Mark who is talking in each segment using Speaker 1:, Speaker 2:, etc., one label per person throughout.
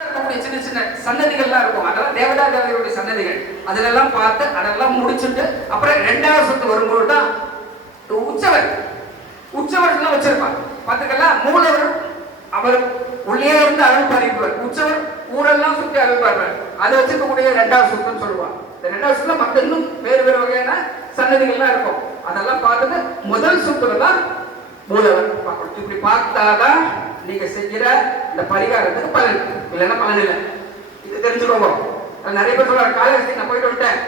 Speaker 1: சின்ன சின்ன சன்னதிகள்லாம் இருக்கும். அதெல்லாம் தேவதா தேவதையுடைய சன்னதிகள். அதிலெல்லாம் பார்த்து அதெல்லாம் முடிச்சுட்டு அப்புறம் ரெண்டாவது சொத்து வரும்போது தான் உற்சவர் உற்சவர்லாம் வச்சிருப்பாங்க. பார்த்துக்கலாம் மூலவர் அவர் உள்ளே இருந்து அருள் பாதிப்பவர் உற்சவர் ஊரெல்லாம் சுற்றி அருள் பாடுவார் அதை வச்சிருக்கக்கூடிய ரெண்டாவது சுத்தம் சொல்லுவாங்க. இந்த ரெண்டாவது சுத்தம் மற்ற இன்னும் வேறு வேறு வகையான சன்னதிகள்லாம் இருக்கும். அதெல்லாம் பார்த்துட்டு முதல் சுத்தம் தான் மூலவர் பார்க்கணும் இப்படி பார்த்தாதான் நீங்க செய்கிற இந்த பரிகாரத்துக்கு பலன். இல்லைன்னா பலன் இல்லை. இது தெரிஞ்சுக்கோங்க. நிறைய பேர் சொல்றாங்க காலகஸ்தி நான் போயிட்டு வந்துட்டேன்.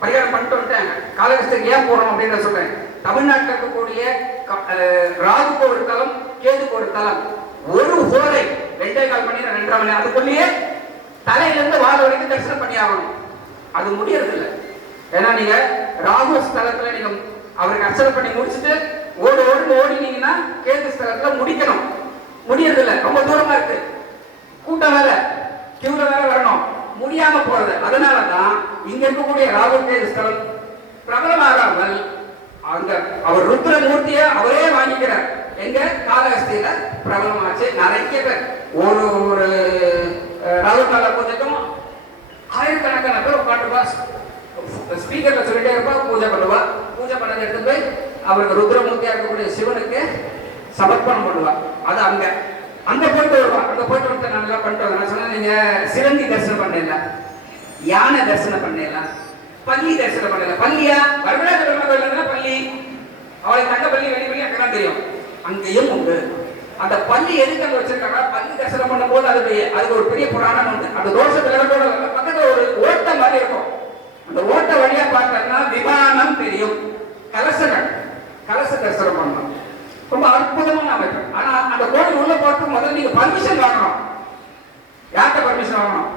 Speaker 1: பரிகாரம் பண்ணிட்டு வந்துட்டேன். காலகஸ்திக்கு ஏன் போறோம் அப்படின்னு நான் சொல்றேன். தமிழ்நாட்டில் இருக்கக்கூடிய ராகு கோவில் ராகுக்கு ஒரு தலம் கேதுக்கு ஒரு தலம் ஒரு ஹோரை ரெண்டே கால் மணி ரெண்டரை மணி அதுக்குள்ளேயே தலையிலேருந்து வாழ வரைக்கும் தரிசனம் பண்ணி ஆகணும். அது முடியறது இல்லை ஏன்னா நீங்க ராகு ஸ்தலத்துல நீங்க அவருக்கு அர்ச்சனை பண்ணி முடிச்சுட்டு ஓடு ஓடுன்னு ஓடினீங்கன்னா கேது ஸ்தலத்தில் முடிக்கணும். முடியறது இல்லை ரொம்ப தூரமாக இருக்கு. கூட்டம் வேற. கியூல வேற வரணும். முடியாம போறது. அதனால தான் இங்க இருக்கக்கூடிய ராகு கேது ஸ்தலம் பிரபலமாகாமல் அந்த அவர் ருத்ரமூர்த்திய அவரே வாங்கிக்கிறார். எங்க? காலஹஸ்தியில பிரபலமாச்சு நிறைய பேர். ஒரு ஒரு ராகுல் ராகு கால பூஜைக்கும் ஆயிரக்கணக்கான பேர் உட்காந்துருப்பா ஸ்பீக்கர்ல சொல்லிட்டே இருப்பா பூஜை பண்ணுவா பூஜை பண்ணதை எடுத்து போய் அவருக்கு ருத்ரமூர்த்தியாக இருக்கக்கூடிய சிவனுக்கு சமர்ப்பணம் பண்ணுவார் அது அங்க. அங்க போயிட்டு வருவார். அங்க போயிட்டு வந்து நான் எல்லாம் பண்ணிட்டு வரேன் நான் சொன்னேன் நீங்க சிவந்தி தரிசனம் பண்ணல யானை தரிசனம் பண்ணல பள்ளி தரிசனம் பண்ணல பள்ளியா வரவிழா கோயில் பள்ளி அவளுக்கு தங்க பள்ளி வெளி பள்ளி அங்கதான் தெரியும். அங்கேயும் உண்டு. அந்த பள்ளி எதுக்கு அங்க வச்சிருக்காங்க பள்ளி தரிசனம் பண்ணும்போது அது அதுக்கு ஒரு பெரிய புராணம் உண்டு. அந்த தோஷ விலகத்தோட நீங்க பர்மிஷன் வாங்கணும். யார்கிட்ட பர்மிஷன் வாங்கணும்?